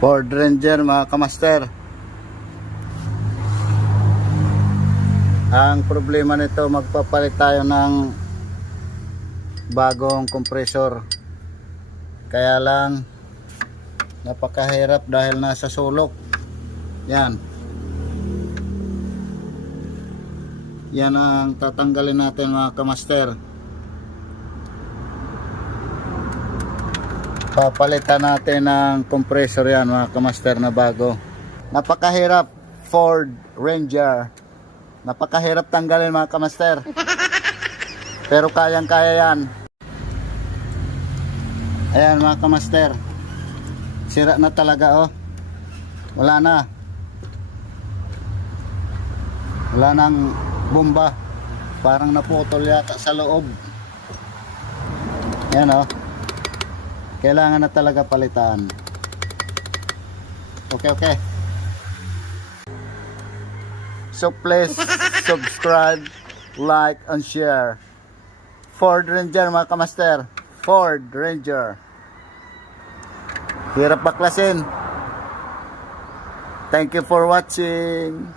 Ford Ranger mga kamaster. Ang problema nito, magpapalit tayo ng bagong kompresor. Kaya lang napakahirap dahil nasa sulok. Yan. Yan ang tatanggalin natin mga kamaster. Papalitan natin ng compressor yan mga kamaster na bago. Napakahirap Ford Ranger. Napakahirap tanggalin mga kamaster. Pero kayang kaya yan. Ayan mga kamaster. Sira na talaga oh. Wala na. Wala nang bomba. Parang naputol yata sa loob. Ayan oh. Kailangan na talaga palitan. Okay. So please subscribe, like, and share. Ford Ranger mga kamaster. Ford Ranger. Hirap baklasin. Thank you for watching.